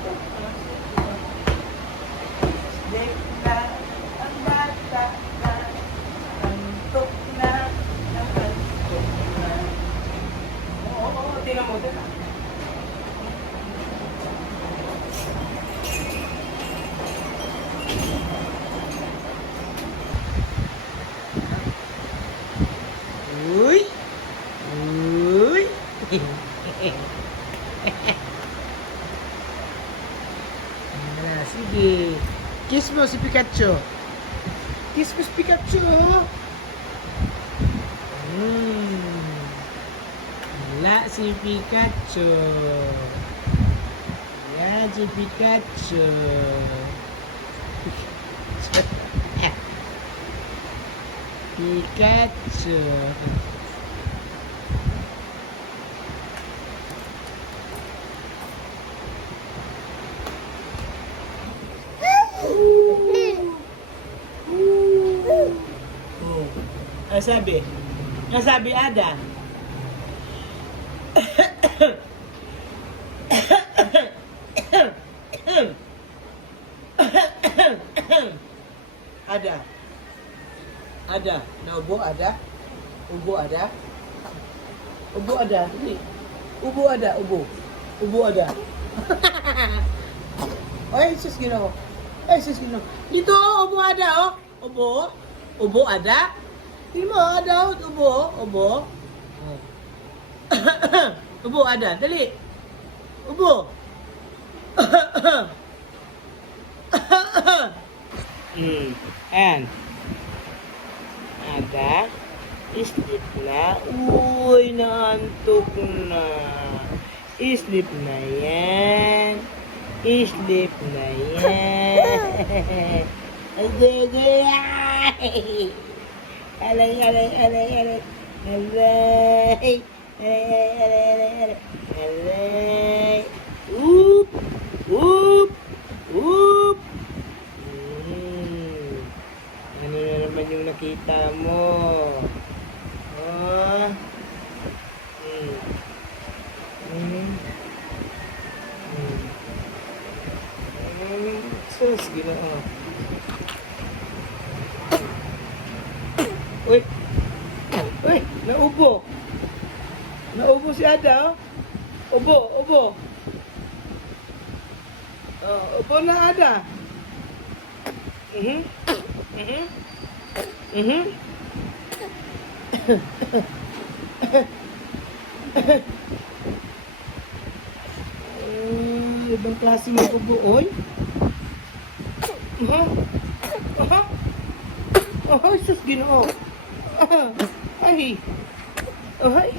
ito Pikachu. Kiss si Pikachu. Hmm. Wala si Pikachu. Yan si Pikachu. Pikachu. Sabi? Ano sabi, Ada? Ada. Ada. Naubo ada. Ubo ada. Ubo ada. Ubo ada. Ubo. Ubo ada. Ay, sus ginawa. Ay, sus ginawa. Dito, ubo ada, oh. Ubo. Ubo ada. Hindi mo, ada, oh. ubo. Ubo. Ubo ada. Dali. Ubo. hmm. And. Ada. Sleep na. Uy, naantok na. Sleep na yan. Sleep na yan. Agay, agay. Alay, alay, alay, alay. Alay. Alay, alay, alay, alay. Alay. Oop. Oop. Oop. Hmm. Ano na naman yung nakita mo? Ah. Hmm. Hmm. Hmm. Hmm. Sus, ginoo. Uy! Uy! Naubo! Naubo si Ada, oh. Ubo, ubo. Oh, ubo na Ada. Mhm. Mhm. Mhm. Eh, ibang klase ng ubo, oy. Aha. Aha. Ay, sus, ginoo. Ah, Ay. Ay.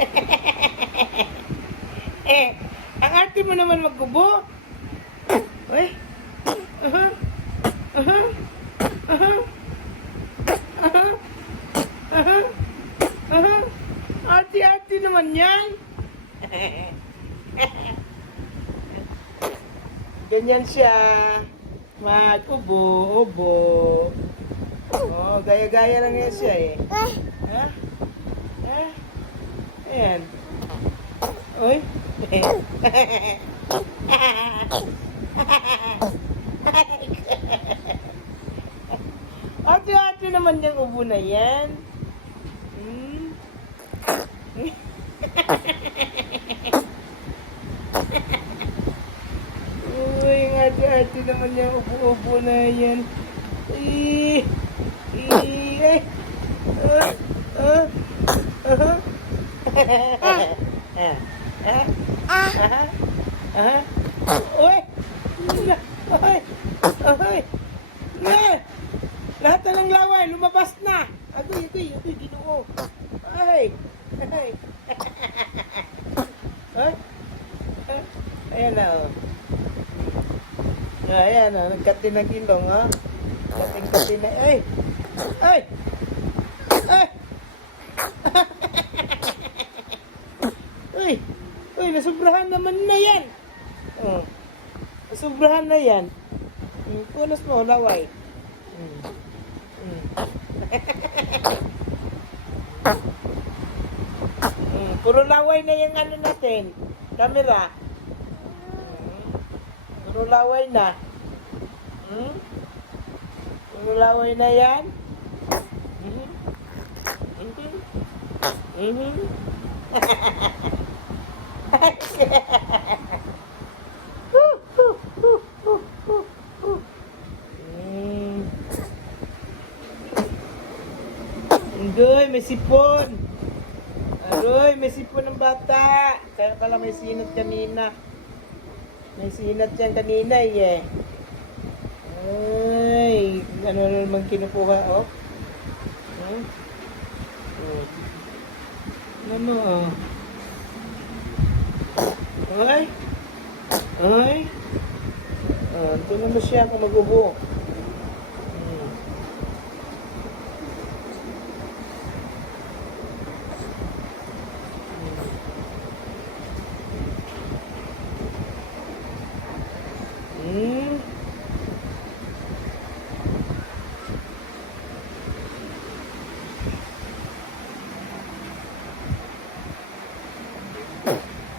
eh, ang arte mo naman magkubo. Ay. Aha. Aha. Aha. Aha. Aha. Aha. Naman yan. Ganyan siya. Mag-ubo, ubo. Oh, gaya-gaya lang yan siya eh. Ha? Ha? Ayan. Uy. Ate-ate naman yung ubo na yan. Hmm? Uy, yung ate-ate naman yung ubo-ubo na yan. Eh, eh, eh. Ah, ah, aha. Ah, ah, ah, ah. Uy! Na- Ay! Ay! Na! Lahat na ng laway, lumabas na! Agoy, agoy, agoy, ginoo. Ay! Ay! Ay! Ay! Ayan na, oh. Ayan, oh, nagkati ng ilong, ha? Kating-kati na, ay! Ay! Ay! Uy! Uy, nasubrahan naman na yan! Oh. Nasubrahan na yan. Hmm, punas mo, laway. Hmm. Hmm. hmm, puro laway na yung ano natin. Camera. Nulaway na. Hmm? Nulaway na yan? Mm-hmm. Mm-hmm. Mm-hmm. Agoy, may sipon! Agoy, may sipon ng bata! Kaya pala may sinot kanina. May sinat yan kanina eh. Ay, ano na naman kinukuha, oh. Hmm? Oh. Ano, oh. Ay. Ay. Ah, ito naman siya kung mag-ubo. Hmm. Hmm.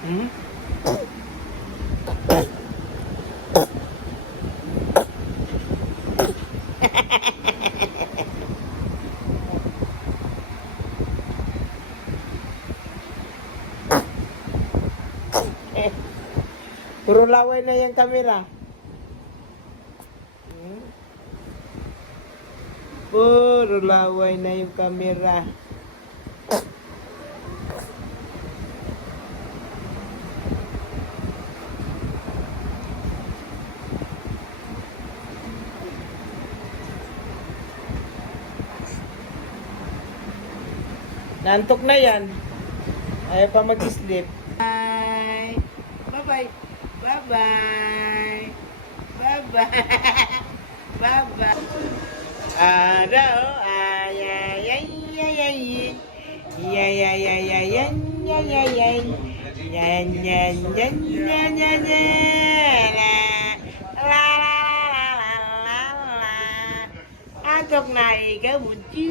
Hmm? Puro laway na yung camera. Hmm? Puro laway na yung camera. Nantok na yan. Ayaw pa mag-sleep. Bye. Bye-bye. Bye-bye. Bye-bye. Bye-bye. Araw, ay, ay, ay, ay, ay, ay, ay, ay, ay, ay, ay, yan, yan, yan, yan, yan, yan, la, la, la, la, la, la, Antok na ikaw, bunti.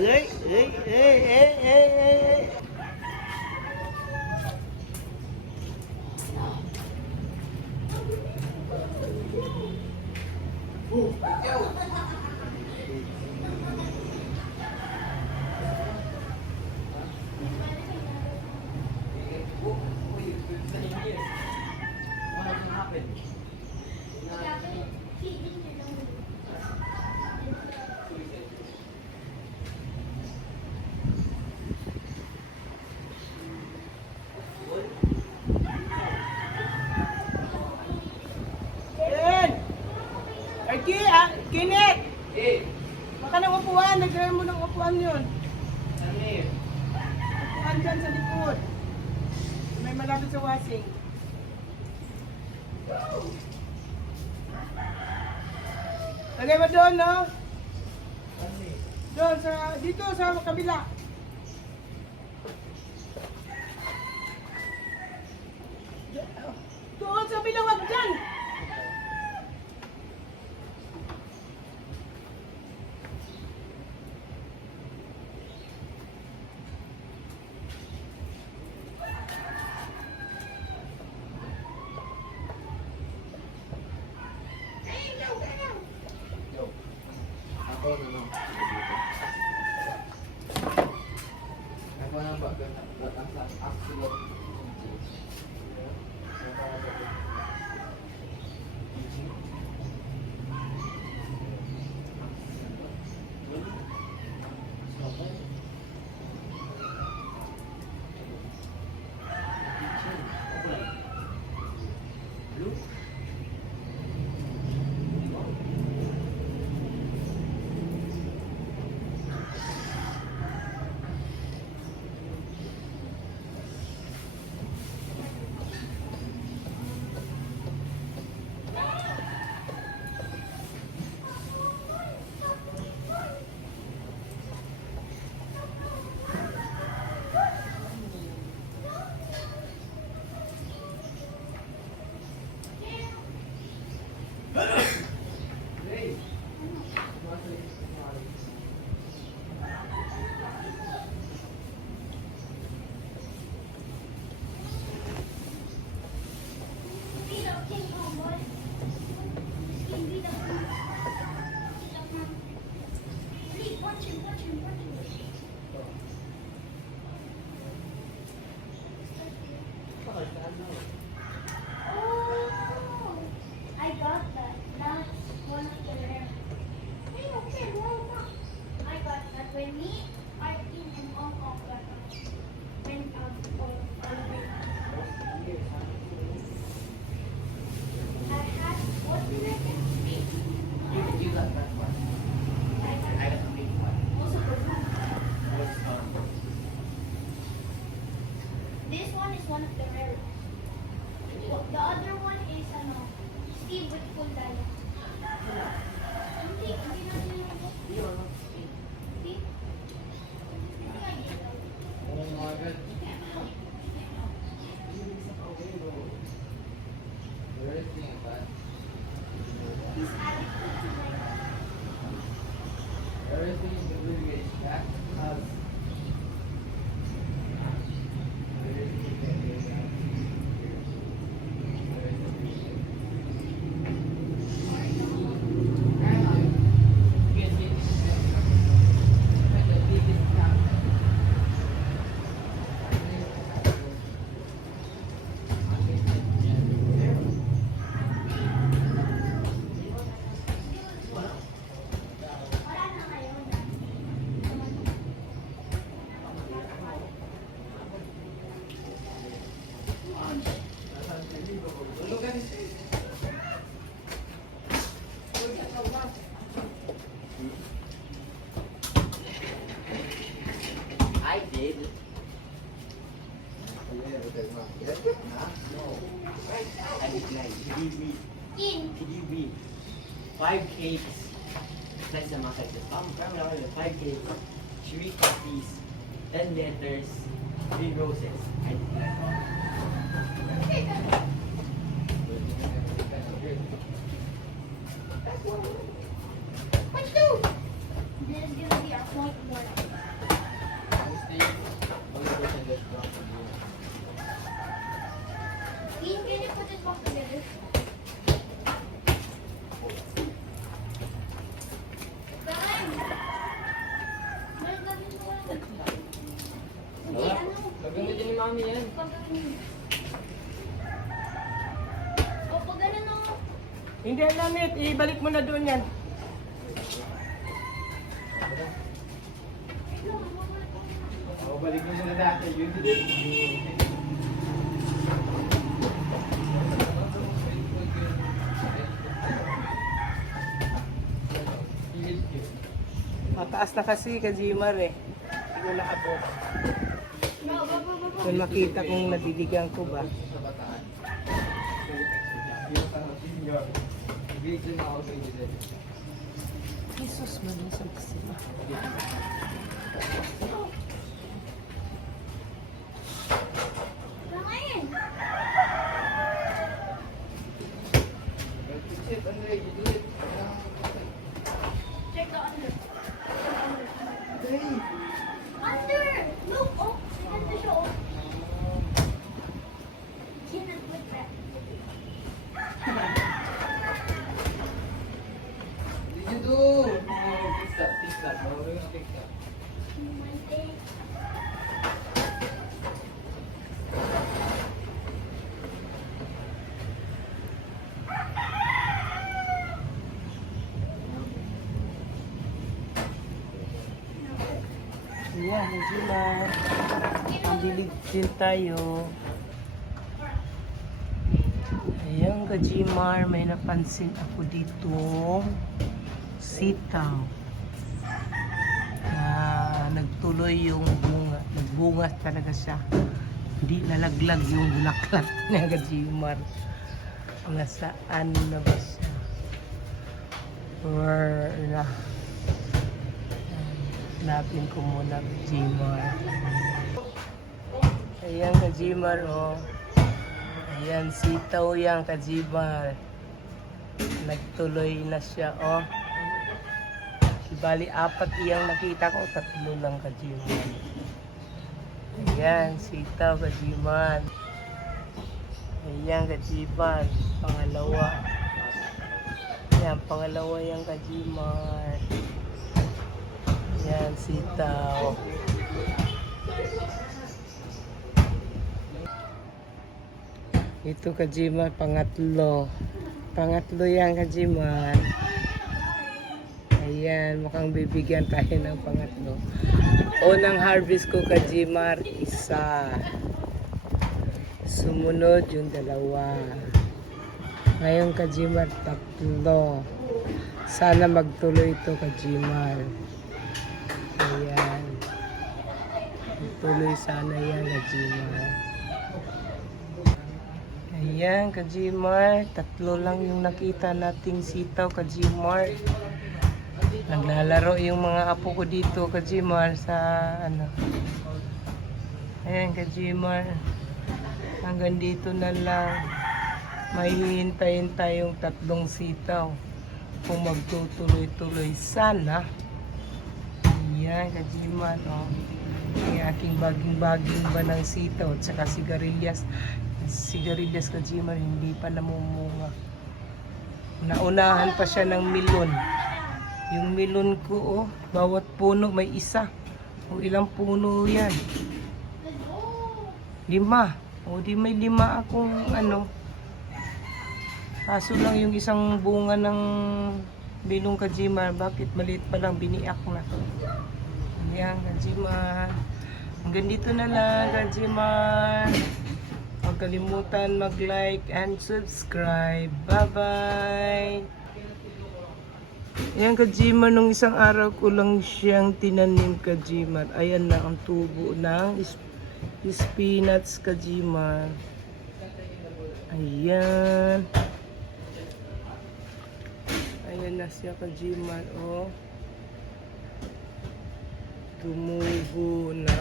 Ay, ay, ay, ay, ay, ay. Yan! Ay, ki, ah, kinet! Baka ng upuan, nagkaroon mo ng upuan yun. Upuan dyan sa likod. May malapit sa wasing. Lagay mo doon, no? Doon, sa, dito sa kabila. five cakes. that's the mga slices. Parang parang lang yun. Five cakes, three coffees, ten letters, three roses. I Mami yan. Pag ganun. O, pag ganun o. Hindi alam it, ibalik mo na doon yan. Oh, balik mo muna dati. Yun din. Mataas na kasi Kajimar eh. Hindi ko naabot. No, ba, ba, ba, ba. Kung makita kong nadiligan ko ba. Jesus man, isang kasima. Ayan, Kajimar. Pambilig din tayo. Ayan, Kajimar. May napansin ako dito. Sitaw. Nagtuloy yung bunga. Nagbunga talaga siya. Hindi nalaglag yung bulaklak ng Kajimar. Nasaan na ba siya? Na? Hanapin ko muna Kajimar. Ayan Kajimar oh. Ayan sitaw yan Kajimar. Nagtuloy na siya oh. Bali apat iyang nakita ko, tatlo lang Kajimar. Ayan, sitaw Kajimar. Ayan Kajimar, pangalawa. Ayan, pangalawa yung Kajimar. Yan, sitaw. Ito Kajimar, pangatlo. Pangatlo yan Kajimar. Ayan, mukhang bibigyan tayo ng pangatlo. Unang harvest ko kay Jimar, isa. Sumunod yung dalawa. Ngayon kay Jimar, tatlo. Sana magtuloy ito kay Jimar. Ayan. Tuloy sana yan kay Jimar. Ayan, Kajimar. Tatlo lang yung nakita nating sitaw, Kajimar. Naglalaro yung mga apo ko dito, Kajimar, sa ano. Ayan, Kajimar. Hanggang dito na lang. May hihintayin tayong tatlong sitaw. Kung magtutuloy-tuloy sana. Ayan, Kajimar, oh. Yung aking baging-baging ba ng sitaw at saka sigarilyas sigarilyas ka Jimar, hindi pa namumunga. Naunahan pa siya ng milon. Yung milon ko, oh, bawat puno may isa. O ilang puno yan? Lima. O di may lima akong ano. Kaso lang yung isang bunga ng bilong kajimar, bakit maliit pa lang biniak na. Ayan, kajimar. Hanggang dito na lang, kajimar. Huwag kalimutan mag-like and subscribe. Bye-bye! Ayan, Kajimar, nung isang araw ko lang siyang tinanim, Kajimar. Ayan na ang tubo ng spinach, Kajimar. Ayan. Ayan na siya, Kajimar, oh. Tumubo na.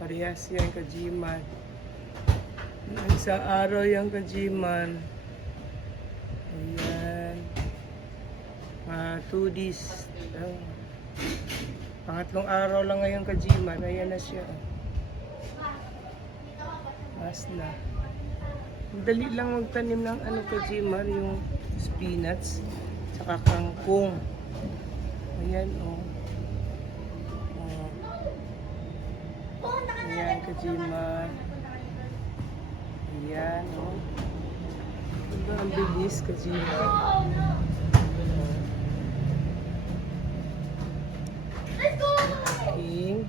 Parehas yan, Kajimar. Sa araw yung kajiman. Ayan. Ah, two days. Ah. Pangatlong araw lang ngayon kajiman. Ayan na siya. Mas na. Dali lang magtanim ng ano kajiman, yung spinach, saka kangkong. Ayan, oh. Oh. Ayan, kajiman. Ayan, oh. Diba, ang bilis kasi. King,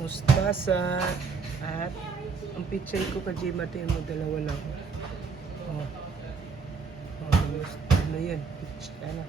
mustasa, at ang picture ko ka Jimate mo dalawa lang. Oh. Oh, ano yan? Picture, ano?